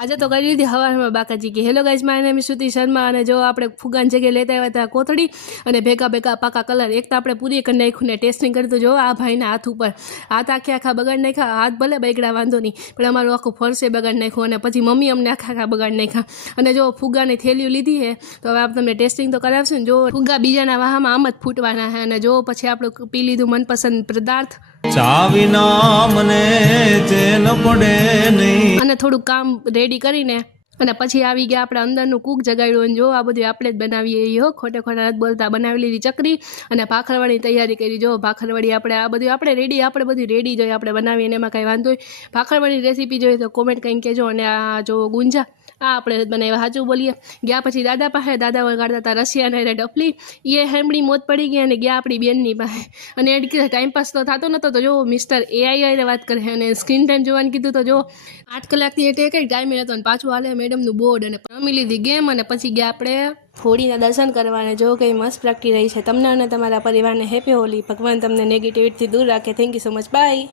આજે તો કરી લીધી હવારમાં બાકાજી કે hello guys my name is Shruti Sharma અને જો આપણે ફુગાન જગ્યાએ લેતા આવ્યા હતા કોથળી અને ભેગા પાકા કલર એક તો આપણે પૂરી કરી નાખ્યું ને ટેસ્ટિંગ કરી તો જો આ ભાઈના હાથ ઉપર હાથ આખા બગાડ નાખ્યા હાથ ભલે બગડા વાંધો નહીં પણ અમારું આખું ફરસે બગાડ નાખ્યું અને પછી મમ્મી અમને આખા બગાડ નાખ્યા અને જો ફુગાની થેલીઓ લીધી છે તો હવે આપણે તમને ટેસ્ટિંગ તો કરાવશે ને જો ફુગા બીજાના વાહામાં આમ જ ફૂટવાના છે અને જો પછી આપણે પી લીધું મનપસંદ પદાર્થ ચાવીના મને ચેન પડે નહીં અને થોડું કામ રેડી કરીને અને પછી આવી ગયા આપણે અંદરનું કૂક જગાડ્યું અને જો આ બધું આપણે જ બનાવીએ હો ખોટે ખોટા નથી બોલતા બનાવી લીધી ચકરી અને ભાખરવાળી તૈયારી કરી જો ભાખરવાળી આપણે આ બધું આપણે બધું રેડી જોઈએ આપણે બનાવીએ અને એમાં કાંઈ વાંધો હોય ભાખરવાળી રેસીપી જોઈએ તો કોમેન્ટ કંઈ કહેજો અને આ જો ગુંજા આ આપણે બનાવ્યા સાચું બોલીએ ગયા પછી દાદા પાસે દાદા વગાડતા હતા રશિયા ને ડફલી એ હેમડી મોત પડી ગઈ અને ગયા આપણી બેનની પાસે અને એડ કીધું ટાઈમપાસ તો થતો નહોતો તો જો મિસ્ટર એઆઈ વાત કરે અને સ્ક્રીન ટાઈમ જોવાનું કીધું તો જો 8 કલાકથી એ કઈ ટાઈમ હતો અને પાછું હાલે મેડમનું બોર્ડ અને રમી લીધી ગેમ અને પછી ગયા આપણે હોળીના દર્શન કરવાને જો કંઈ મસ્ત પ્રેક્ટિસ રહી છે તમને અને તમારા પરિવારને હેપી હોલી ભગવાન તમને નેગેટિવિટીથી દૂર રાખે thank you so much bye.